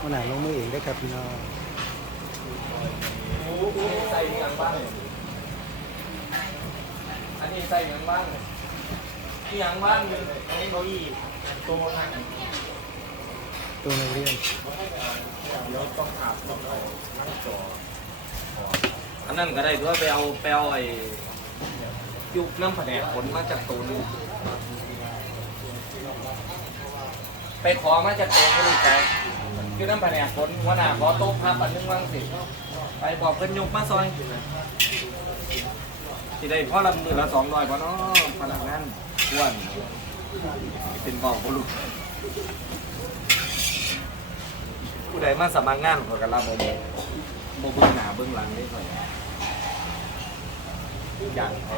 วันไหนลงมือเองได้ครับพี่น้องโอ้โหใส่ยังบ้างอันนี้ใส่ยังบ้างที่ยังบ้างเลยอันนี้เก้าอี้ตัวนั่งตัวนักเรียนเดี๋ยวต้องอาบต้องเอานั่งจออันนั้นก็ได้ด้วยไปเอาไปเอาไอ้ยุกน้ำผดกผลมาจากตัวนึงไปขอมาจากตัวคนอื่นแต่คือน้ำแผดกผลว่าหน้าขอโต๊ะพับอันนึงว่างสิไปบอกเพิ่นยกมาซอยที่ได้พ่อละมือละสองร้อยพอเนาะพนักงานอ้วนเป็นบอกบุรุษผู้ใดมาสมัครงานขอกันรับบ่บ่บ่เบื้องหน้าเบื้องหลังนี่ข่อยอย่างเขา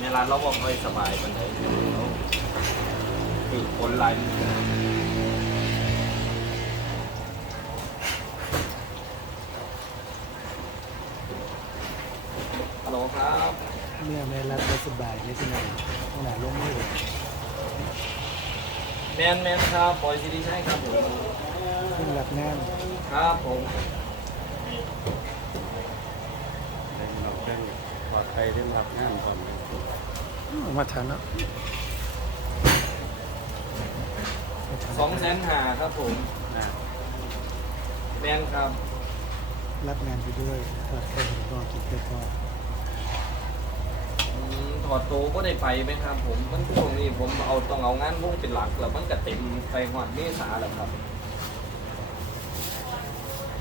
ในร้านเราบ่ค่อยสบายปานใดเราคือคนหลายมือฮัลโหลครับเมื่อแม่รับได้สบายไม่ใช่ไหมวันไหนลงมือเองแมนแมนครับบอยซีดีใช่ครับผมขึ้นรับงานครับผมเราเรื่องปลอดภัยเรื่องรับงานก่อนเลยออก มาทันเนาะไม่ทันสองแสนหาครับผมนะแมนครับ รับงานไปด้วยถอดเครื่องก็กินไปก่อนอืมถอดโตก็ได้ไปไหมครับ ผมมันช่วงนี้ผมเอาต้องเอางานวงเป็นหลักแล้วมันก็เต็มไปหอดเมษาแล้วครับ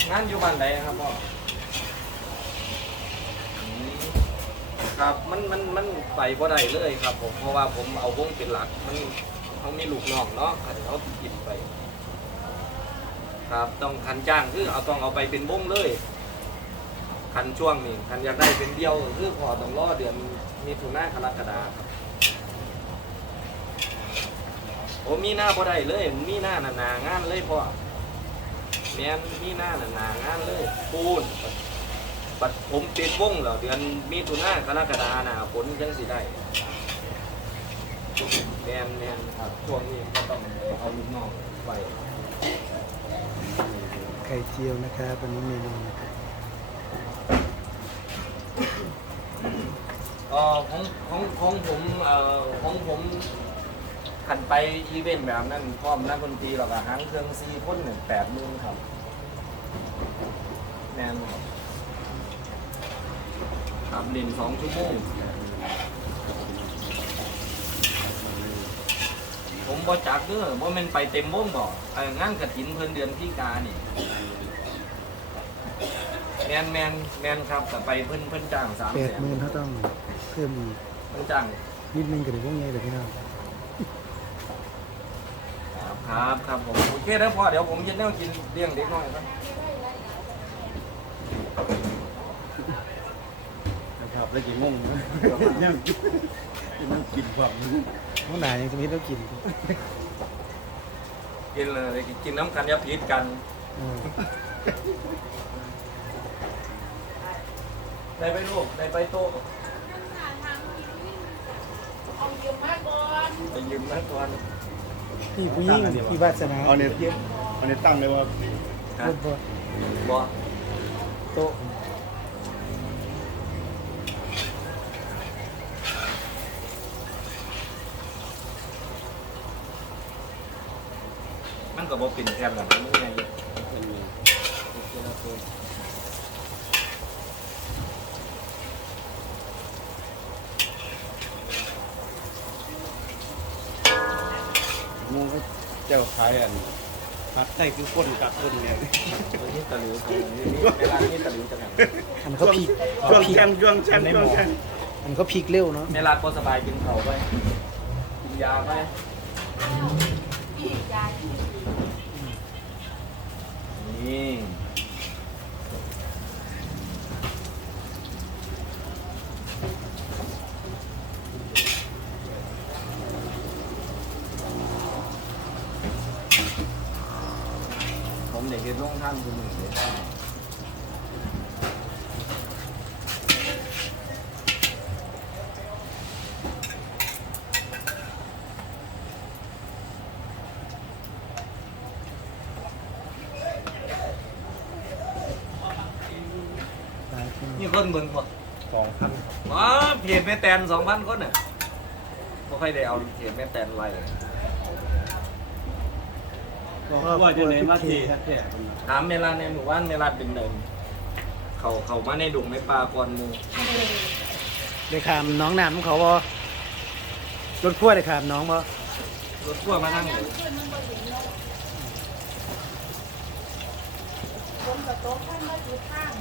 งานอยู่บ้านใดครับพ่ออืม ครับมันมันมันไปบ่ได้เลยครับ ผมเพราะว่าผมเอาวงเป็นหลักมันเขามีลูกน้องเนาะเขาติดไป ครับต้องคันจ้างคือเอาต้องเอาไปเป็นวงเลยคันช่วงนี้คันอยากได้เป็นเดียวคือพอต้องรอเดือนมีถุนากรกฎาครับโอ้มีหน้าบ่ได้เลย มีหน้าหนานางานเลยพ่อแม่นมีหน้าหนานางานเลยปูน บัดบัดผมปิดวงแล้วเดือนมีถุนากรกฎาหนาฝนจังสิได้แม่นแม่นครับช่วงนี้ก็ต้องเอาลูกน้องไปไข่เจียวนะครับวันนี้เมนูนะครับเอ่อของของของผมเอ่อของผมขันไปอีเวนต์แบบนั้นพร้อมนักดนตรีหรอกอะหางเครื่องซีพ่นหนึ่งแปดมื่นครับแมนครับ ครับเล่นสองชั่วโมงผมบ่จักเด้อบ่แม่นไปเต็มวงบ่เอ่องานกระถินเพิ่นเดือนที่กานี่แมนแมนแมนครับแต่ไปเพิ่นเพิ่นจ้างสามแปแสดนหมื่นเขาต้องเพิ่มอีกเพิ่นจ้างนิดนึงก็เดี๋ยวพวกนี้เดี๋ยวพี่น้องครับครับครับผมโอเคแล้วพอเดี๋ยวผมจะแนวกินเลี้ยงเด็กน้อยครับ นะครับ แล้วจะงงนะยังยังกินความวันไหนยังจะมีต้องกินกินเลยกินน้ำกันอยาพิษกันเออได้ไปลูกได้ไปโต๊ะเอาเยอะมากก่อนไปยืมนะก่อนพี่ผู้หญิงพี่วาสนาเอาเนี่ยเอาเนี่ยตั้งเลยว่าครับบนบนบ่โต๊ะ มันก็บ่เป็นแทนหรอกมันไงงูก็เจ้าขายอันผัดไทยคือคนกับคนเนี่ยนี้ตะหลิวครับนี่เวลานี้ตะหลิวจะไงไข่อันเขาพีกช่วงแชมป์ช่วงแชมป์ช่วงแชมป์อันเขาพีกเร็วเนาะเมลาดก็สบายกินเขาไปกินยาไป นี่ผมเด็กเรียนร่องท่านคุณหนึ่งเลย หลายคนมีคนเบิ่งบ่สองพันอ๋อเพจแม่แตนสองพันคนน่ะบ่ค่อยได้เอาเพจแม่แตนไล่เลยบอกว่าจะไหนมาทีแท้ๆคนน่ะถามเมลาในหมู่บ้านเมลาเป็นเดิมเขาเขามาในดงในป่าก่อนหมูได้ขามน้องน้ำของเขาบ่รถขั้วได้ขามน้องบ่รถทั่วร์มานั่งยัเลงยขึ้นมันก็เห็นเนาะคนกับโต๊ะท่านมาอยู่ข้าง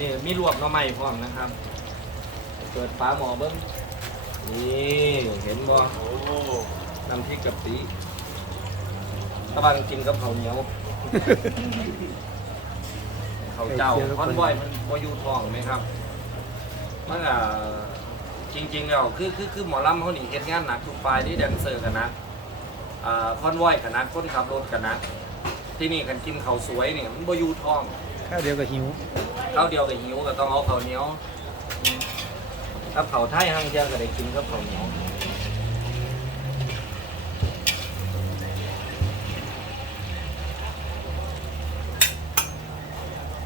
นี่มีรวบหน้อใหม่พร้อมนะครับ เปิดฟ้าหมอเบิ้งนี่เห็นบ่โอ้น้ำพริกกะปิตะบังกินกับข้าวเหนียวข้าวเจ้าคอนบ่อยมันบ่อยู่ท้องไหมครับ มันอะจริงๆแล้วคือคือคือหมอลำเขานี่เฮ็ดงานหนักทุกฝ่ายที่แดนเซอร์กันนะอ่าคอนวอยกันนะคนขับรถกันนะ ที่นี่กันกินข้าวสวยเนี่ยมันบ่อยู่ท้อง ข้าวเดียวกับหิวข้าวเดียวกับหิวก็ต้องเอาข้าวเหนียวถ้าเผาวไทยห้างเดียวก็ได้กินกับข้าวเหนียว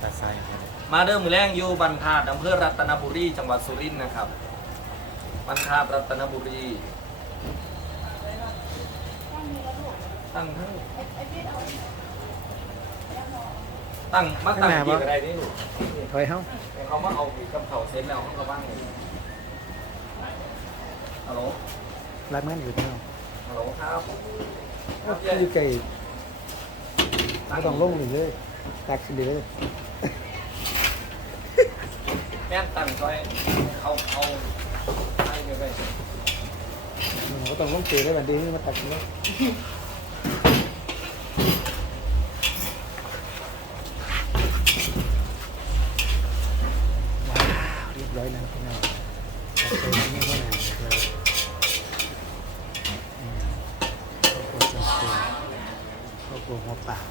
ตาไซครับมาเดิมมือแรงอยู่บันทาดอำเภอรัตนบุรีจังหวัดสุรินทร์นะครับบันทาดรัตนบุรีตั้งทั้ง ตั้งมาตั้งกี่อะไรนี่ลูกถอยเฮาให้เขามาเอาอีกกับเขาเซ็นแล้วเขาก็ว่างเลยฮัลโหลรับงานอยู่ที่เฮาฮัลโหลครับคือไก่ไม่ต้องลงนี่เลยตักสิเลยแม่นตั้งซอยเอาเอาให้ไปไปก็ต้องลงเตะได้บัดนี้มาตักเลย ครอบครัวหัวปาก